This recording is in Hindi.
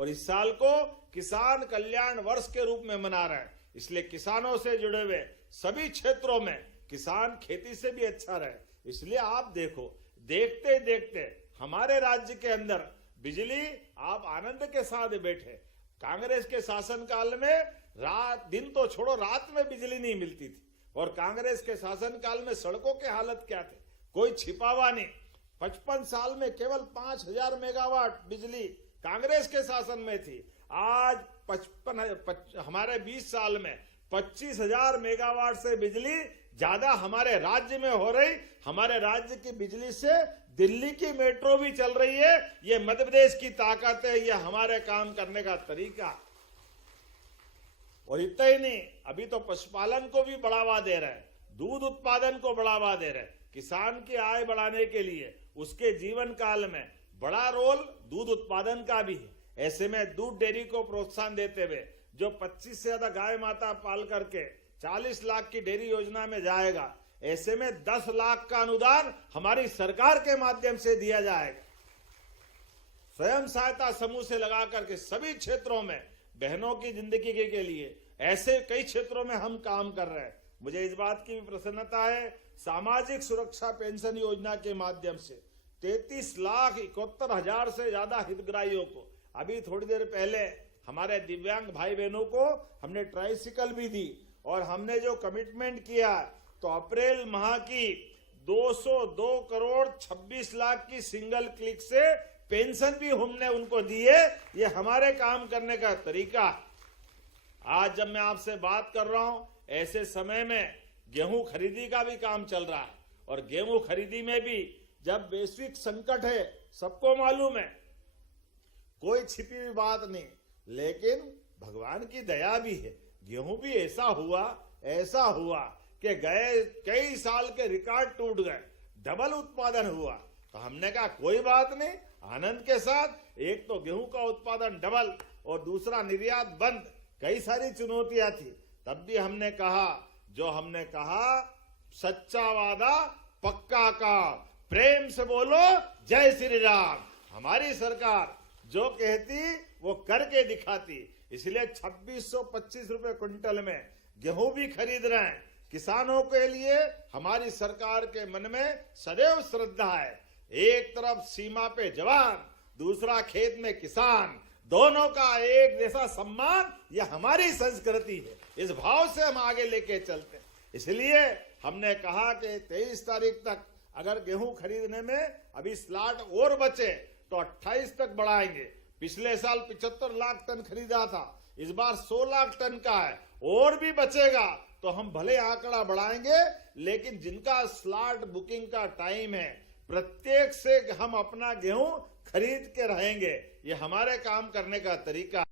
और इस साल को किसान कल्याण वर्ष के रूप में मना रहे हैं। इसलिए किसानों से जुड़े हुए सभी क्षेत्रों में किसान खेती से भी अच्छा रहे। इसलिए आप देखो, देखते देखते हमारे राज्य के अंदर बिजली आप आनंद के साथ बैठे। कांग्रेस के शासनकाल में रात दिन तो छोड़ो, रात में बिजली नहीं मिलती थी। और कांग्रेस के शासनकाल में सड़कों के हालत क्या थे, कोई छिपावा नहीं। 55 साल में केवल 5000 मेगावाट बिजली कांग्रेस के शासन में थी। आज हमारे 20 साल में 25,000 मेगावाट से बिजली ज्यादा हमारे राज्य में हो रही। हमारे राज्य की बिजली से दिल्ली की मेट्रो भी चल रही है। ये मध्य प्रदेश की ताकत है, ये हमारे काम करने का तरीका। और इतना ही नहीं, अभी तो पशुपालन को भी बढ़ावा दे रहे हैं, दूध उत्पादन को बढ़ावा दे रहे हैं। किसान की आय बढ़ाने के लिए उसके जीवन काल में बड़ा रोल दूध उत्पादन का भी है। ऐसे में दूध डेयरी को प्रोत्साहन देते हुए जो 25 से ज्यादा गाय माता पाल करके 40 लाख की डेयरी योजना में जाएगा, ऐसे में 10 लाख का अनुदान हमारी सरकार के माध्यम से दिया जाएगा। स्वयं सहायता समूह से लगा करके सभी क्षेत्रों में बहनों की जिंदगी के लिए ऐसे कई क्षेत्रों में हम काम कर रहे हैं। मुझे इस बात की भी प्रसन्नता है, सामाजिक सुरक्षा पेंशन योजना के माध्यम से 33,71,000 से ज्यादा हितग्राहियों को, अभी थोड़ी देर पहले हमारे दिव्यांग भाई बहनों को हमने ट्राइसिकल भी दी। और हमने जो कमिटमेंट किया तो अप्रैल माह की 202 करोड़ 26 लाख की सिंगल क्लिक से पेंशन भी हमने उनको दी है। ये हमारे काम करने का तरीका। आज जब मैं आपसे बात कर रहा हूं, ऐसे समय में गेहूं खरीदी का भी काम चल रहा है। और गेहूं खरीदी में भी जब वैश्विक संकट है, सबको मालूम है, कोई छिपी हुई बात नहीं, लेकिन भगवान की दया भी है। गेहूं भी ऐसा हुआ कि गए कई साल के रिकॉर्ड टूट गए, डबल उत्पादन हुआ। तो हमने कहा कोई बात नहीं, आनंद के साथ। एक तो गेहूं का उत्पादन डबल और दूसरा निर्यात बंद, कई सारी चुनौतियां थी। तब भी हमने कहा सच्चा वादा पक्का काम, प्रेम से बोलो जय श्री राम। हमारी सरकार जो कहती वो करके दिखाती। इसलिए 2625 रुपए क्विंटल में गेहूं भी खरीद रहे हैं। किसानों के लिए हमारी सरकार के मन में सदैव श्रद्धा है। एक तरफ सीमा पे जवान, दूसरा खेत में किसान, दोनों का एक जैसा सम्मान, यह हमारी संस्कृति है। इस भाव से हम आगे लेके चलते हैं। इसलिए हमने कहा कि 23 तारीख तक अगर गेहूं खरीदने में अभी स्लॉट और बचे तो 28 तक बढ़ाएंगे। पिछले साल 75 लाख टन खरीदा था, इस बार 100 लाख टन का है, और भी बचेगा तो हम भले आंकड़ा बढ़ाएंगे। लेकिन जिनका स्लॉट बुकिंग का टाइम है, प्रत्येक से हम अपना गेहूं खरीद के रहेंगे। ये हमारे काम करने का तरीका।